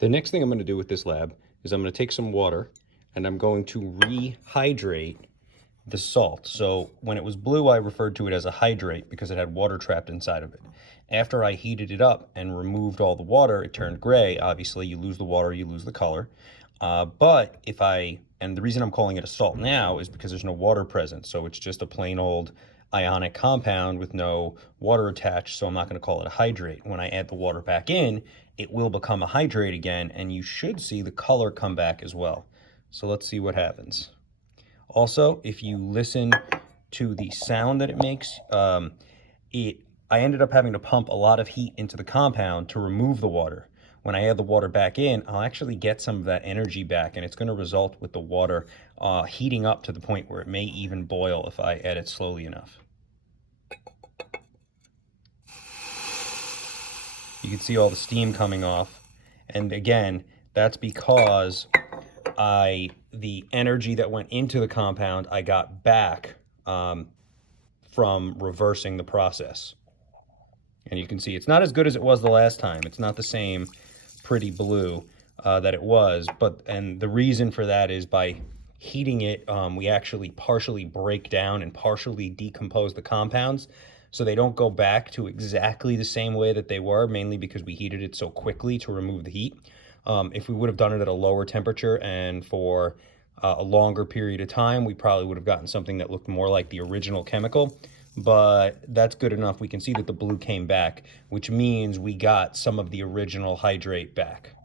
The next thing I'm going to do with this lab is I'm going to take some water and I'm going to rehydrate the salt. So when it was blue, I referred to it as a hydrate because it had water trapped inside of it. After I heated it up and removed all the water, it turned gray. Obviously, you lose the water, you lose the color. And the reason I'm calling it a salt now is because there's no water present. So it's just a plain old ionic compound with no water attached. So I'm not going to call it a hydrate. When I add the water back in, it will become a hydrate again, and you should see the color come back as well. So let's see what happens. Also, if you listen to the sound that it makes, I ended up having to pump a lot of heat into the compound to remove the water. When I add the water back in, I'll actually get some of that energy back, and it's going to result with the water heating up to the point where it may even boil if I add it slowly enough. You can see all the steam coming off, and again, that's because the energy that went into the compound I got back from reversing the process. And you can see it's not as good as it was the last time. It's not the same pretty blue that it was, and the reason for that is by heating it, we actually partially break down and partially decompose the compounds, so they don't go back to exactly the same way that they were, mainly because we heated it so quickly to remove the heat. If we would have done it at a lower temperature and for a longer period of time, we probably would have gotten something that looked more like the original chemical, but that's good enough. We can see that the blue came back, which means we got some of the original hydrate back.